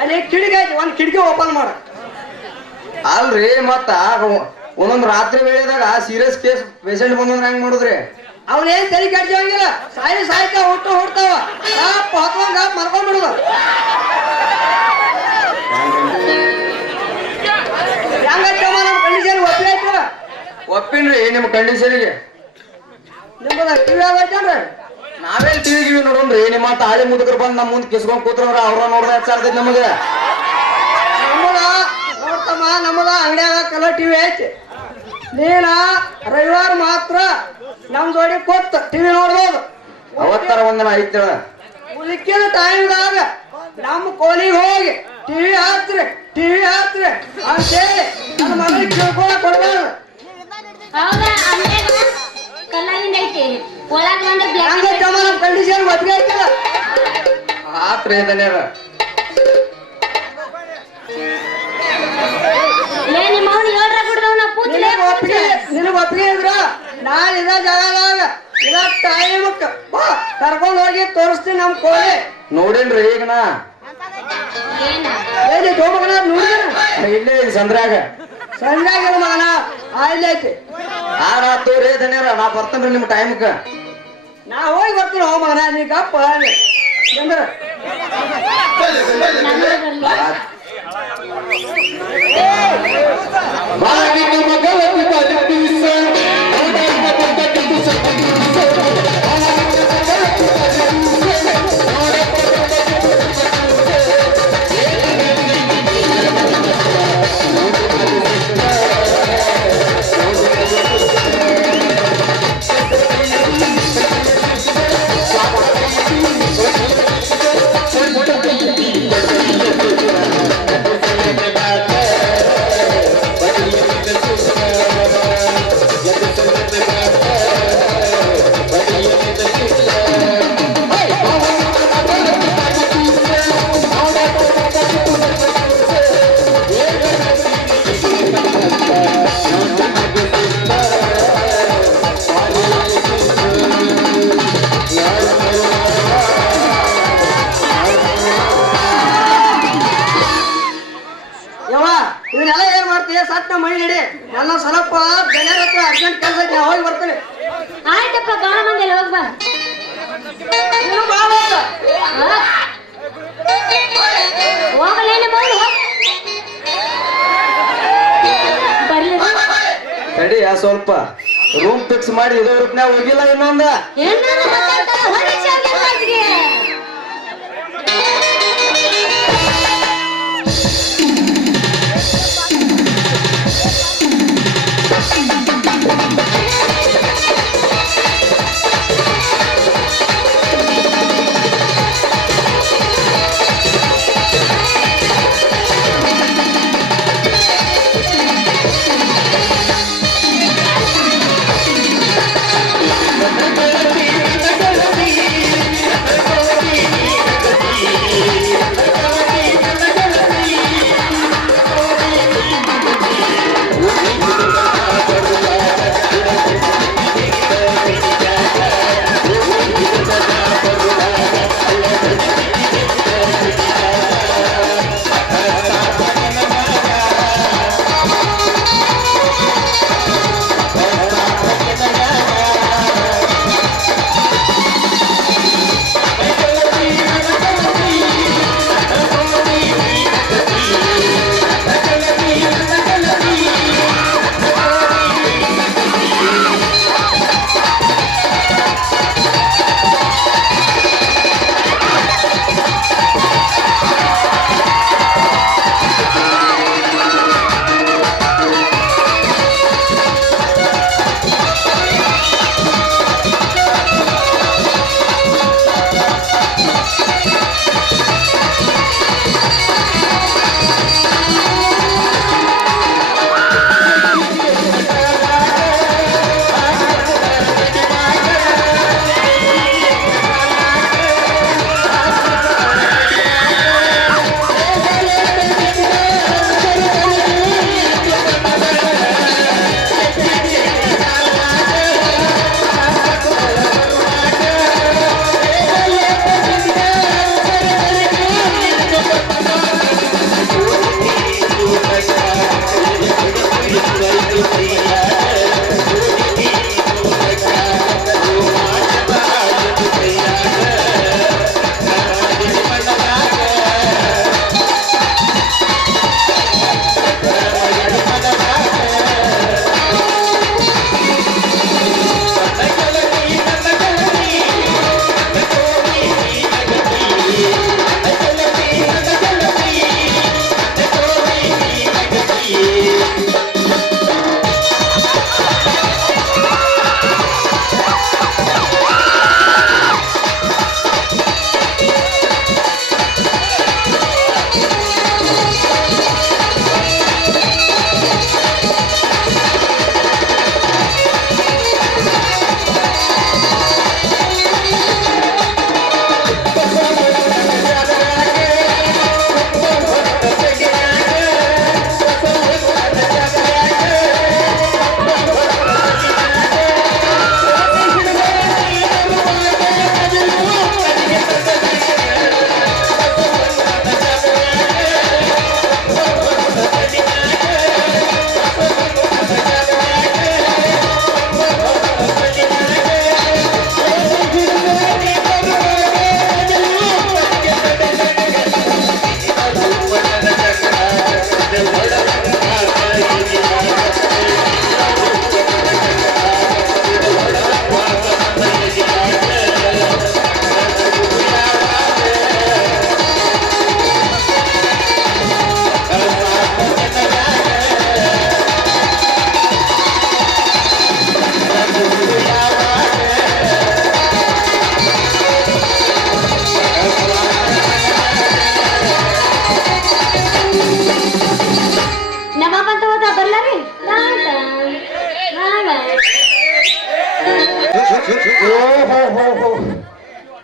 ಅಲ್ಲಿ ಕಿಟಕಿ ಐತಿ, ಒಂದ್ ಕಿಟಕಿ ಓಪನ್ ಮಾಡ. ಅಲ್ರಿ ಮತ್ತ ಒಂದೊಂದ್ ರಾತ್ರಿ ವೇಳೆದಾಗ ಸೀರಿಯಸ್ ಕೇಸ್ ಪೇಷಂಟ್ ಬಂದಂದ್ರ ಹೆಂಗ್ ಮಾಡುದ್ರಿ? ಅವನೇನ್ ತಲೆ ಕೆಡ್ಸಂಗಿಲ್ಲ, ಸಾಯ್ಕ ಹುಡ್ತಾವ ಹೊತ್ಕೊಂಡ್ ಮರ್ಕೊಂಡ್ಬಿಡುದ. ಹೆಂಗಮ್ಮ ನಮ್ ಕಂಡೀಷನ್ ಒಪ್ಪಿಲ್ಲ? ಒಪ್ಪಿನ್ರಿ ನಿಮ್ ಕಂಡೀಷನ್ಗೆ. ನಿಮ್ಮದ ಟಿವಿ ಆಗೈತೇನ್ರಿ? ನಾವೇನ್ ಟಿವಿ ನೋಡೋಣ್ರಿ, ನಿಮ್ಮ ತಾಳಿ ಮುದುಕರು ಬಂದ್ ನಮ್ ಮುಂದ್ ಕಿಸ್ಕೊಂಡ್ ಕೂತ್ರವ್ರ ಅವ್ರ ನೋಡ್ದ ಹೆಚ್ಚಾರ್ತೈತಿ ನಮಗ. ನಮ್ಮದ ನೋಡ್ತಮ್ಮ, ನಮ್ಮದ ಅಂಗಡಿಯಾಗ ಕಲರ್ ಟಿವಿ ಐತಿ. ನೀನ ರವಿವಾರ ಮಾತ್ರ ನಮ್ ಜೋಡಿ ಕೊತ್ತ ಟಿವಿ ನೋಡ್ಬೋದು. ಅವತ್ತರ ಒಂದಿನ ಐತಿ. ಉಳಿಕಿದ ಟೈಮ್ದಾಗ ನಮ್ಮ ಕೋಲಿಗೆ ಹೋಗಿ ಟಿವಿ ಹಾಕ್ತ್ರಿ ಅಂತೇಳಿ ನನ್ನ ಮಗಳಿಗೆ ಕೇಳ್ಕೊಳ ಕೊಡ್ಬಾರ್ದು. ನಮ್ ಕಂಡೀಷನ್ ಒಪ್ಪಿಗೆ ಐತಿಲ್ಲ. ಆತ್ರಿ ದನ್ಯಾರ ನಿನಗ ಒಪ್ಪಿಗೆ ಇದ್ರ ನಾಳೆ ಇದ ಜಾಗದಾಗ ಇದ ಟೈಮಕ್ಕ ಕರ್ಕೊಂಡ್ ಹೋಗಿ ತೋರಿಸ್ತೀನಿ ನಮ್ ಕೋಳಿ. ನೋಡೇನ್ರಿ ಈಗ ನಾ ಏನಿ ತೋಮಗನ ನೋಡಿದ ಇಲ್ಲೇ ಸಂದ್ರಾಗ ಸಂಜಾಗಿಲ್ಲ ಮಗನ ಐತಿ. ತೋರಿ ದನ್ಯಾರ ನಾ ಬರ್ತೇನ್ರಿ ನಿಮ್ ಟೈಮ್ಕ. ನಾ ಹೋಗಿ ಬರ್ತೀನಿ. ಹೋ ಮಗನ ನೀ ಗಪ್ಪ ಚಂದ್ರ ಇದನ್ನೆಲ್ಲ ಏನ್ ಮಾಡ್ತೀಯ? ಸಟ್ಟ ಮೈ ನಡಿ, ನನ್ನ ಸ್ವಲ್ಪ ಜನರ ಹತ್ರ ಅರ್ಜೆಂಟ್ ಕೆಲಸ ಐತಿ, ನಾ ಹೋಗಿ ಬರ್ತೇನೆ. ಆಯ್ತಪ್ಪ, ಬಾಳ ಮಂದಿ ಹೋಗ್ ಬಾ. ತಡಿ ಸ್ವಲ್ಪ ರೂಮ್ ಫಿಕ್ಸ್ ಮಾಡಿ ಇದೇ ರೂಪ್ನ್ಯಾಗ ಹೋಗಿಲ್ಲ ಇನ್ನೊಂದ.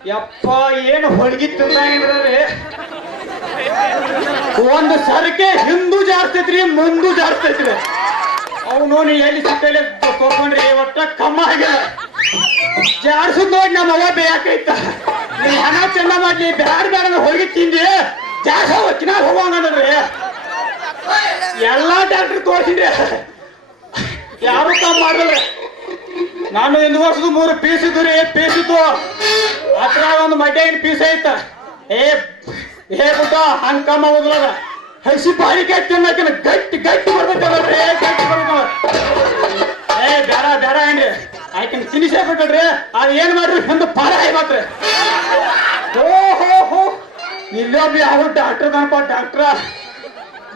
ಯಪ್ಪ ಏನು ಹೊಳಗಿ ತಿಂದ್ರಿ ಒಂದು ಸರ್ಕೆ ಹಿಂದೂ ಜಾಸ್ತಿ ಐತ್ರಿ ಮುಂದೂ ಜಾಸ್ತಿ ಐತ್ರಿ ಅವನು ನೀ ಎಲ್ಲಿ ಸಿಕ್ಕಲ್ಲಿ ತೋರ್ಕೊಂಡ್ರಿ ಒಟ್ಟ ಕಮ್ಮ ಆಗಿಲ್ಲ ಜಾಡ್ಸುದ್ ನೋಡಿ ನಮ್ಮ ಅವ್ವ ಬೇಕೈತ ನೀ ಹಣ ಚೆಂದ ಮಾಡ್ಲಿ ಬ್ಯಾಡ ಬೇಡ ಹೊಳಗಿ ತಿಂದಿ ಜಾಸ್ತಿ ವಚ್ಚಿನಾಗ ಹೋಗೋಂಗಂದ್ರಿ ಎಲ್ಲಾ ಡಾಕ್ಟರ್ ತೋರಿಸಿದ್ರಿ ಯಾರು ಕಮ್ಮಿ ಮಾಡಿದ್ರಿ ನಾನು 1 ವರ್ಷದ 3 ಪೀಸ್ ಇದ್ದು ರೀ ಪೀಸ್ ಇದ್ದು ಅದ್ರಾಗ ಒಂದು ಮಡ್ಯಾಗಿನ ಪೀಸ್ ಐತ ಏ ಬಿಟ್ಟ ಹಂಗ ಕಮ್ಮ ಆಗೋದಿಲ್ಲ ಹಸಿ ಬಾಳಿಕೆ ತಿನ್ನಕಿನ ಗಟ್ಟಿ ಗಟ್ಟಿ ಬರ್ಬೇಕಲ್ರಿ ಗಟ್ಟಿ ಬರ್ಬೇಕು ಬೇಡ ಬೇಡ ಏನ್ರಿ ಆಯ್ಕೆ ತಿನಿಸೇ ಬಿಟ್ಟಲ್ರಿ ಅದ್ ಏನ್ ಮಾಡ್ರಿ ಒಂದು ಪಾರ ಮಾತ್ರ ಓಹೋ ಇಲ್ಲೊಬ್ಬ ಯಾವ ಡಾಕ್ಟರ್ ದನಪ್ಪ ಡಾಕ್ಟ್ರ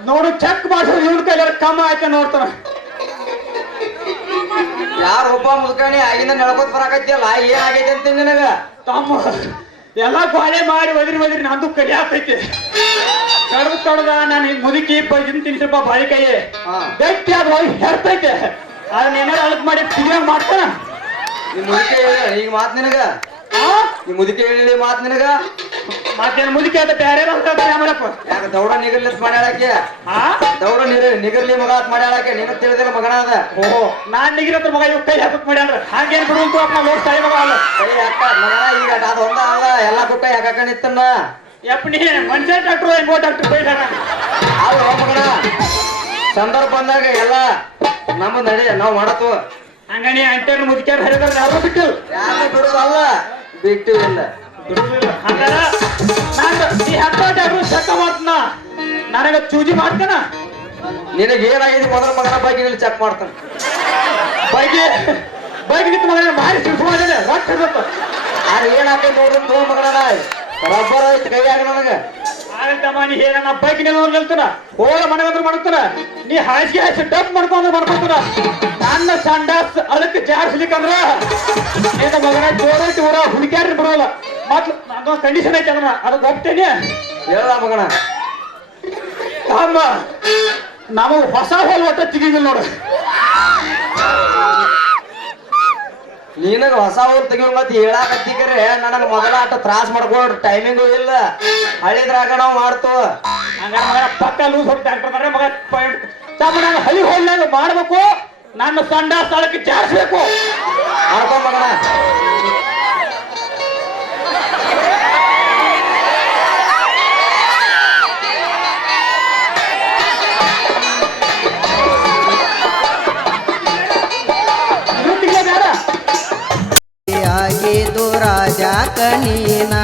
ನೋಡು ಚೆಕ್ ಮಾಡಿಸೋದು ಇವ್ನ ಕೈಲಿ ಕಮ್ಮ ಆಯ್ತ ನೋಡ್ತಾನ ಯಾರು ಒಬ್ಬ ಮುದ್ಕಣಿ ಆಗಿಂದ ನಡ್ಕೋತ ಬರಾಕತ್ತಿಯಲ್ಲ ಏನಾಗೈತೆ ಅಂತ ನಿನಗ ತಮ್ಮ ಎಲ್ಲಾ ಬಾಳೆ ಮಾಡಿ ಒದ್ರಿ ನಂದು ಕಲಿ ಆಗ್ತೈತಿ ಕಡ್ದ ನಾನು ಹಿಂಗ್ ಮುದುಕಿ ಬಜಿನ್ ತಿನ್ಸಪ್ಪ ಬಾಳಿಕೈ ಗಟ್ಟಿ ಅದು ಹೋಗಿ ಹೆರ್ತೈತೆ ಅದನ್ನ ಏನಾರು ಅಳಕ್ ಮಾಡಿ ತಿಂಗ್ ಮಾಡ್ತಾನ ನಿಮ್ ಮುದುಕೆ ಈಗ ಮಾತ್ ನಿನಗ ನಿಮ್ ಮುದುಕೆ ಹೇಳಿ ಮಾತ್ ನಿನಗ ಮತ್ತೇನು ಮುದುಕಿ ಅಂತ ಬೇರೆ ಮಾಡಪ್ಪ ಯಾಕ ದೌಡ ನಿಗರ್ಲಿತ್ ಮಾಡ್ಯಾಳಕ್ಕೆ ದೌಡ ನಿಗರ್ಲಿ ಮಗ ಅಂತ ಮಾಡ್ಯಾಳಕ್ಕೆ ನಿನ್ನ ತಿಳಿದಿಲ್ಲ ಮಗನ ಅದ ಓಹೋ ನಾನ್ ನಿಗಿರತ್ರ ಮಗ ಇವ್ ಕೈ ಹಾಕಕ್ ಮಾಡ್ಯಾನ್ರ ಹಾಗೇನ್ ಬಿಡುವಂತ ಅಪ್ಪ ನೋಡ್ ತಾಯಿ ಮಗ ಅಲ್ಲ ಕೈ ಹಾಕ ಮಗನ ಈಗ ಅದು ಒಂದ ಅಲ್ಲ ಎಲ್ಲಾ ದುಡ್ಡ ಯಾಕ ನಿತ್ತನ್ನ ಯಪ್ಪ ನೀ ಮನುಷ್ಯ ಡಾಕ್ಟ್ರು ಹೆಂಗೋ ಡಾಕ್ಟರ್ ಬೈದ ಅಲ್ಲ ಮಗನ ಸಂದರ್ಭ ಬಂದಾಗ ಎಲ್ಲ ನಮ್ಮ ನಡಿ ನಾವ್ ಮಾಡತ್ತು ಹಂಗಣಿ ಅಂಟೇರ್ ಮುದುಕ್ಯಾರ ಹರಿದಾರ ಯಾರು ಬಿಟ್ಟು ಯಾರು ಬಿಡುದಲ್ಲ ಬಿಟ್ಟು ಇಲ್ಲ ಬಿಡುದಿಲ್ಲ ಹಂಗಾರ ನಾನು ಈ ಹತ್ತ ಡಾಕ್ಟ್ರು ಚೆಕ್ ಮಾಡ್ತನ ನನಗ ಚೂಜಿ ಮಾಡ್ತೇನ ನಿನಗೆ ಏನಾಗಿದೆ ಮೊದಲ ಮಗನ ಬಗ್ಗೆ ಚೆಕ್ ಮಾಡ್ತಾನೆ ಬೈಕ್ ನಿಂತ ಮಗನ ಭಾರಿ ಸಿಲ್ಸು ಮಾಡಿದೆ ರೊಕ್ಕ ಇರ್ಬೇಕು ಅದು ಏನಾಗ್ತದೆ ನೋಡ್ರಿ ತೋ ಮಗನ ರಬ್ಬರ್ ಐತಿ ಕೈಯಾಗ ನನಗ ಆಗಲ್ತಮ್ಮ ನೀ ಹೇಳ ಬೈಕ್ ನಿಲ್ತಾನ ಹೋಗ ಮನೆ ಬಂದ್ರೆ ಮಾಡ್ತಾನ ನೀ ಹಾಸಿಗೆ ಹಾಸಿ ಡಬ್ ಮಾಡ್ಕೊಂತಾನ ನನ್ನ ಸಂಡಾಸ್ ಅದಕ್ಕೆ ಜಾಡ್ಸ್ಲಿಕ್ಕಂದ್ರ ನಿನ್ನ ಮಗನ ಜೋರೈತಿ ಊರ ಹುಡುಕ್ಯಾರ ಬರೋಲ್ಲ ಮತ್ ಅದೊಂದು ಕಂಡೀಷನ್ ಐತೆ ಅದನ್ನ ಅದಕ್ಕೆ ಹೋಗ್ತೇನೆ ಹೇಳ ಮಗನ ಅಮ್ಮ ನಮಗ್ ಹೊಸ ಹೋಲ್ ಒಟ್ಟ ತೆಗಿದಿಲ್ಲ ನೋಡು ನಿನಗ ಹೊಸ ಊರ್ ತೆಗಿಯೋ ಮತ್ತೆ ಹೇಳಾಕತ್ತಿಕರೆ ನನಗ ಮೊದಲ ಆಟ ತ್ರಾಸ್ ಮಾಡ್ಕೊಂಡ್ರ ಟೈಮಿಂಗು ಇಲ್ಲ ಹಳಿದ್ರಾಗ ನಾವು ಮಾಡ್ತು ಹಂಗಾರ ಮಗನ ಪಕ್ಕ ಲೂಸ್ ಹೊಡ್ತಾರೆ ಮಗ ಸಾಮಾನ್ಯ ಹಳಿ ಹೋಲ್ನಾಗ ಮಾಡ್ಬೇಕು ನನ್ನ ಸಂಡ ಸ್ಥಳಕ್ಕೆ ಜಾರಿಸ್ಬೇಕು ಮಾಡ್ಕೊ ಮಗನ ಆಗಿದ್ದು ರಾಜ ಕನೀನಾ